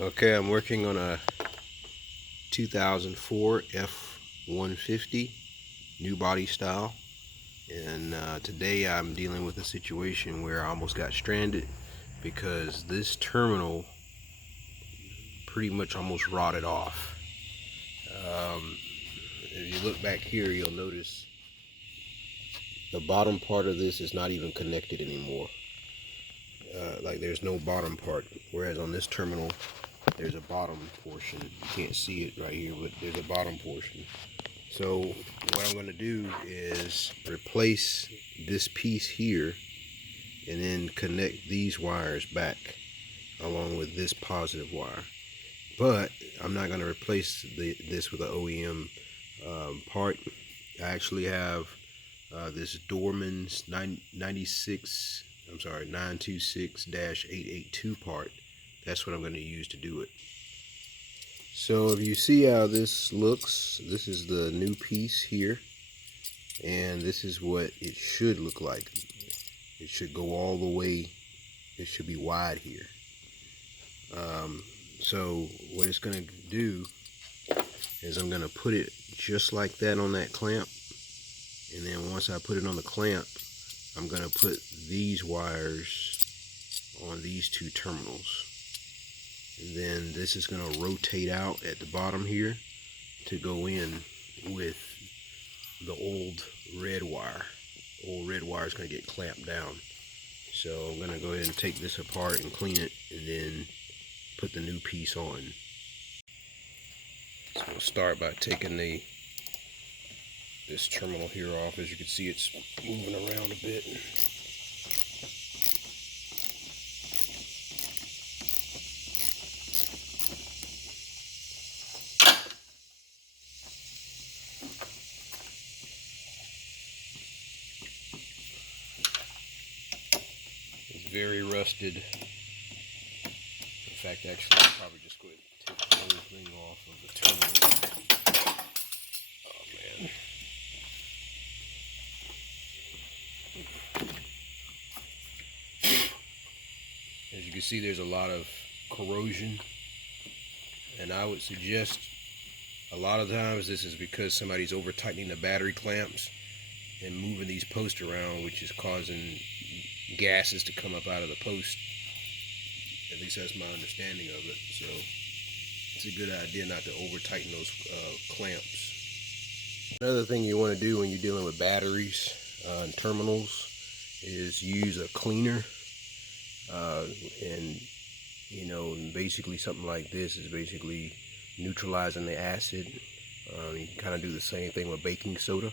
Okay, I'm working on a 2004 F-150 new body style, and today I'm dealing with a situation where I almost got stranded because this terminal pretty much almost rotted off. If you look back here, you'll notice the bottom part of this is not even connected anymore. Like there's no bottom part, whereas on this terminal there's a bottom portion. You can't see it right here, but there's a bottom portion. So what I'm going to do is replace this piece here and then connect these wires back along with this positive wire. But I'm not going to replace this with an OEM part. I actually have this Dorman's 926-882 part. That's what I'm going to use to do it. So if you see how this looks, this is the new piece here, and this is what it should look like. It should go all the way, it should be wide here. So what it's going to do is I'm going to put it just like that on that clamp, and then once I put it on the clamp, I'm going to put these wires on these two terminals. And then this is going to rotate out at the bottom here to go in with the old red wire. Old red wire is going to get clamped down. So I'm going to go ahead and take this apart and clean it and then put the new piece on. So we'll start by taking this terminal here off. As you can see, it's moving around a bit. It's very rusted. In fact, actually, I'll probably just go ahead and take the whole thing off of the terminal. Oh man. As you can see, there's a lot of corrosion, and I would suggest a lot of times this is because somebody's over tightening the battery clamps and moving these posts around, which is causing gases to come up out of the post. At least that's my understanding of it. So it's a good idea not to over tighten those clamps. Another thing you want to do when you're dealing with batteries and terminals is use a cleaner. And you know, basically something like this is basically neutralizing the acid. You can kind of do the same thing with baking soda.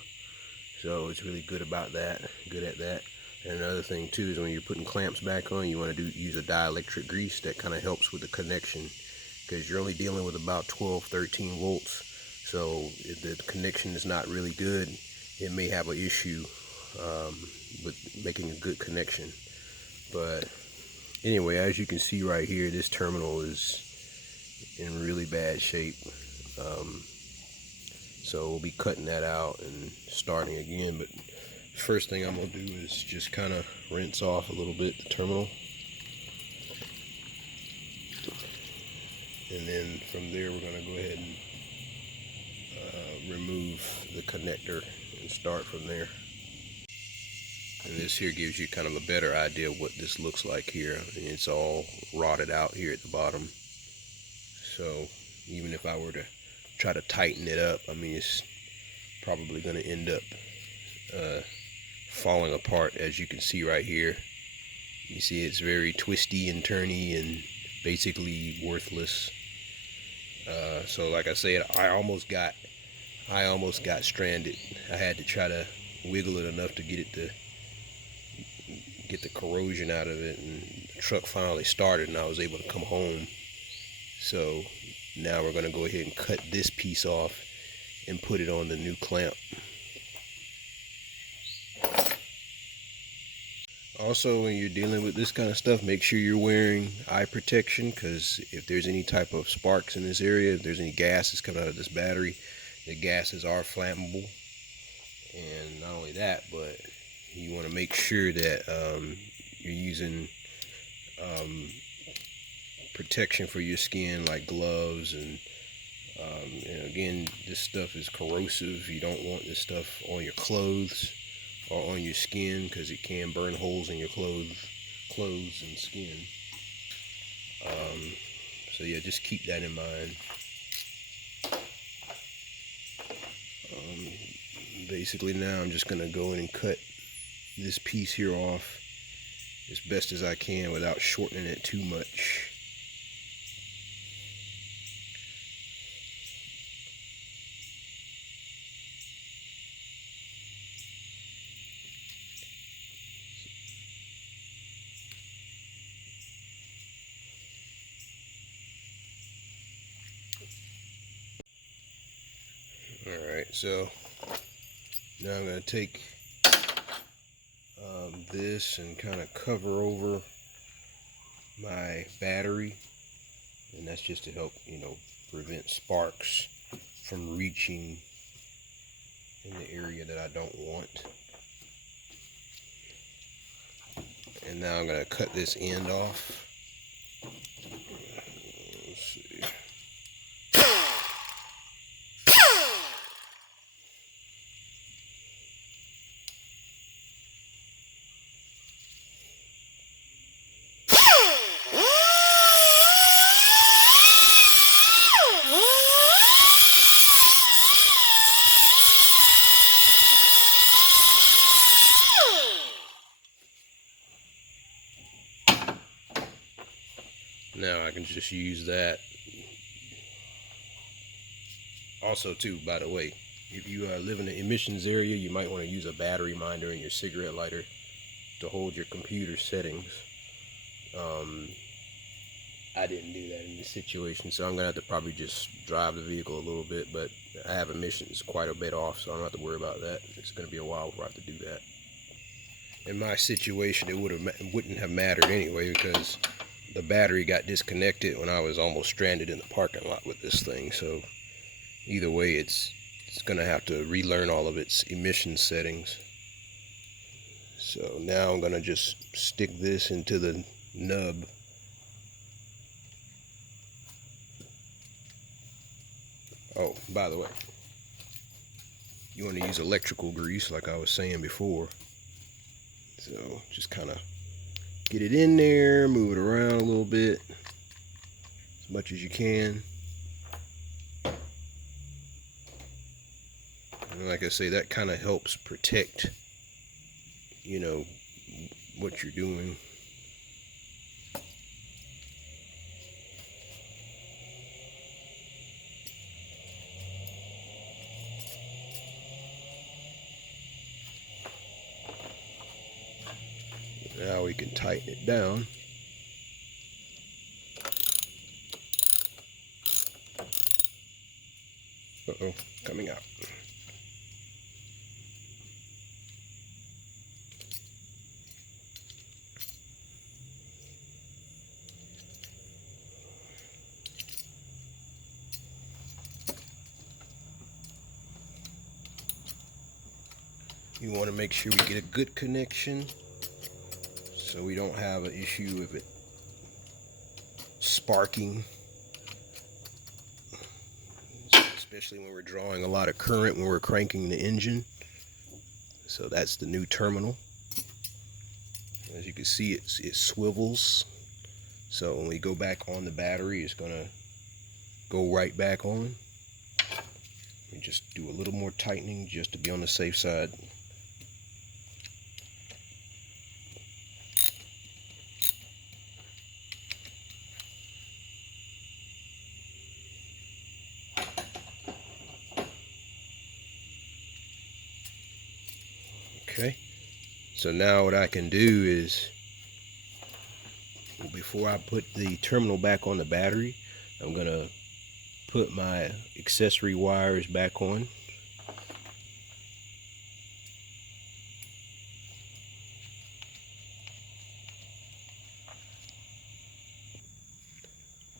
So it's really good about that, good at that. And another thing too is when you're putting clamps back on, you want to use a dielectric grease. That kind of helps with the connection, because you're only dealing with about 12-13 volts. So if the connection is not really good, it may have an issue with making a good connection. But anyway, as you can see right here, this terminal is in really bad shape. So we'll be cutting that out and starting again. But first thing I'm going to do is just kind of rinse off a little bit the terminal. And then from there we're going to go ahead and remove the connector and start from there. And this here gives you kind of a better idea of what this looks like here. I mean, it's all rotted out here at the bottom. So even if I were to try to tighten it up, I mean, it's probably going to end up falling apart. As you can see right here, you see it's very twisty and turny and basically worthless. So like I said, I almost got stranded. I had to try to wiggle it enough to get the corrosion out of it, and the truck finally started and I was able to come home. So now we're going to go ahead and cut this piece off and put it on the new clamp. Also, when you're dealing with this kind of stuff, make sure you're wearing eye protection, because if there's any type of sparks in this area, if there's any gases coming out of this battery, the gases are flammable. And not only that, but you want to make sure that you're using protection for your skin, like gloves, and again, this stuff is corrosive. You don't want this stuff on your clothes or on your skin because it can burn holes in your clothes and skin. So yeah, just keep that in mind. Basically now I'm just gonna go in and cut this piece here off as best as I can without shortening it too much. Alright, so now I'm going to take this and kind of cover over my battery, and that's just to help, prevent sparks from reaching in the area that I don't want. And now I'm going to cut this end off. Let's see. Now I can just use that. Also too, by the way, if you live in an emissions area, you might want to use a battery minder in your cigarette lighter to hold your computer settings. I didn't do that in this situation, so I'm going to have to probably just drive the vehicle a little bit, but I have emissions quite a bit off, so I don't have to worry about that. It's going to be a while before I have to do that. In my situation, it wouldn't have mattered anyway, because the battery got disconnected when I was almost stranded in the parking lot with this thing. So either way, it's going to have to relearn all of its emission settings. So now I'm going to just stick this into the nub. Oh, by the way, you want to use electrical grease like I was saying before. So just kind of get it in there, move it around a little bit, as much as you can. And like I say, that kind of helps protect, what you're doing. Now we can tighten it down. Uh-oh, coming out. You want to make sure we get a good connection so we don't have an issue with it sparking, especially when we're drawing a lot of current when we're cranking the engine. So that's the new terminal. As you can see, it swivels, so when we go back on the battery, it's gonna go right back on. We just do a little more tightening just to be on the safe side. Okay, so now what I can do is, before I put the terminal back on the battery, I'm gonna put my accessory wires back on.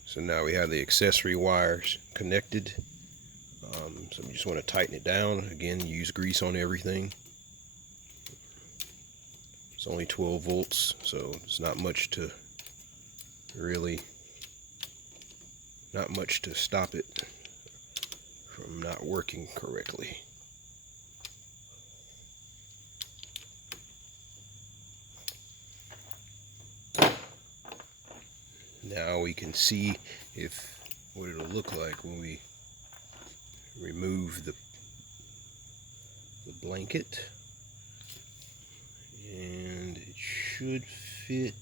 So now we have the accessory wires connected. So we just want to tighten it down. Again, use grease on everything. It's only 12 volts, so it's not much to really not much to stop it from not working correctly. Now we can see what it'll look like when we remove the blanket, and it should fit.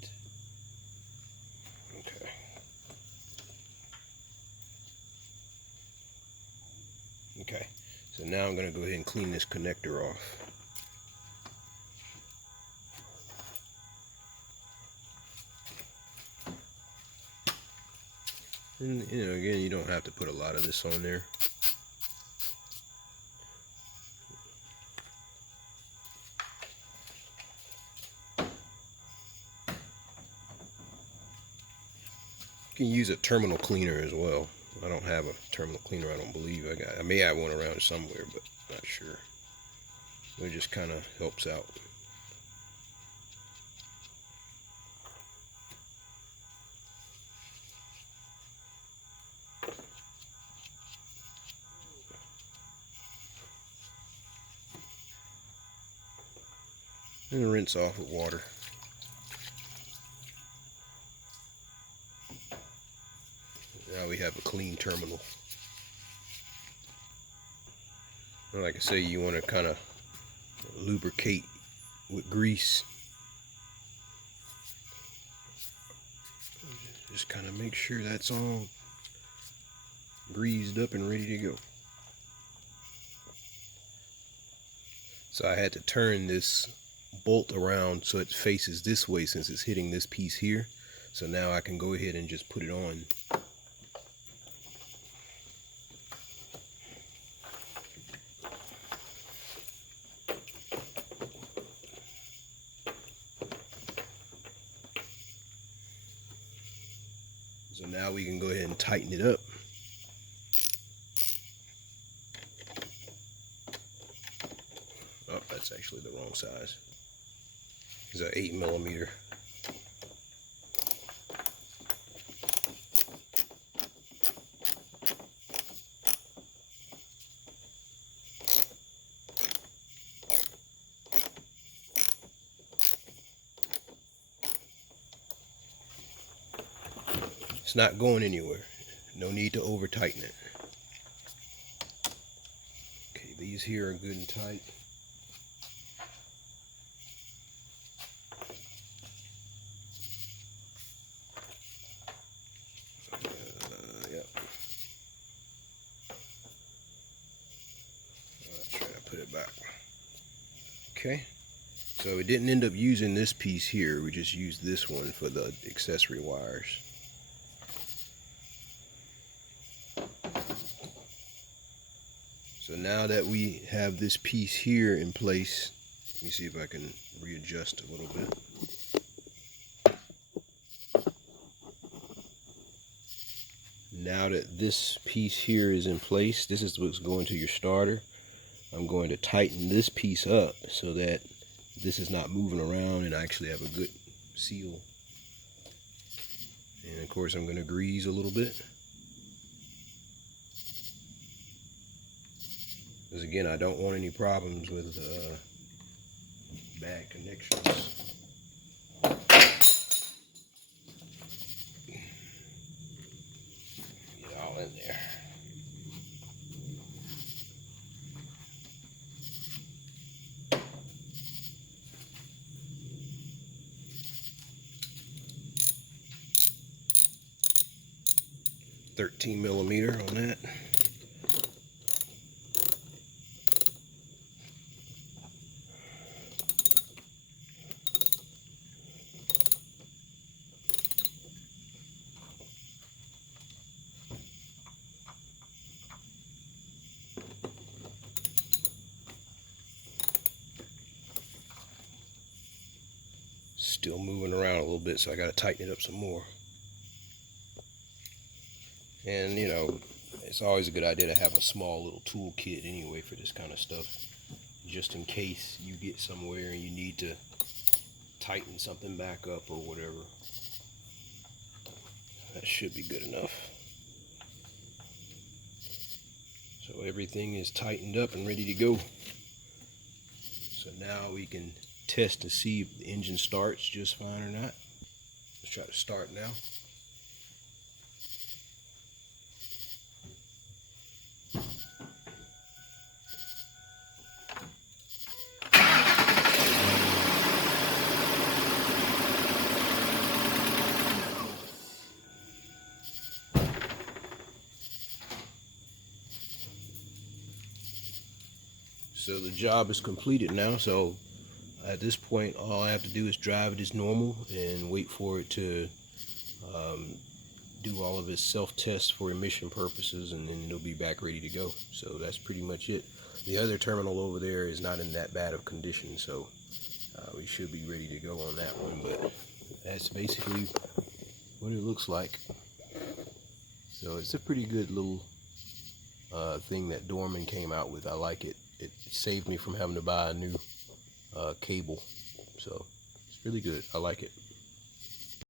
Okay. Okay, so now I'm going to go ahead and clean this connector off. And again, you don't have to put a lot of this on there. You can use a terminal cleaner as well. I don't have a terminal cleaner, I don't believe. I may have one around somewhere, but not sure. It just kind of helps out. And rinse off with water. Now we have a clean terminal. And like I say, you want to kind of lubricate with grease. Just kind of make sure that's all greased up and ready to go. So I had to turn this bolt around so it faces this way since it's hitting this piece here. So now I can go ahead and just put it on. So now we can go ahead and tighten it up. Oh, that's actually the wrong size. It's an 8mm. It's not going anywhere. No need to over tighten it. Okay, these here are good and tight. Yep. Let's try to put it back. Okay. So we didn't end up using this piece here. We just used this one for the accessory wires. So now that we have this piece here in place, let me see if I can readjust a little bit. Now that this piece here is in place, this is what's going to your starter. I'm going to tighten this piece up so that this is not moving around and I actually have a good seal. And of course I'm going to grease a little bit. Because again, I don't want any problems with bad connections. Get it all in there. $13mm on that. Still moving around a little bit, so I got to tighten it up some more. And you know, it's always a good idea to have a small little tool kit anyway for this kind of stuff, just in case you get somewhere and you need to tighten something back up or whatever. That should be good enough. So everything is tightened up and ready to go. So now we can test to see if the engine starts just fine or not. Let's try to start now. So the job is completed now. So at this point, all I have to do is drive it as normal and wait for it to do all of its self-tests for emission purposes, and then it'll be back ready to go. So that's pretty much it. The other terminal over there is not in that bad of condition, so we should be ready to go on that one. But that's basically what it looks like. So it's a pretty good little thing that Dorman came out with. I like it. It saved me from having to buy a new cable. So it's really good. I like it.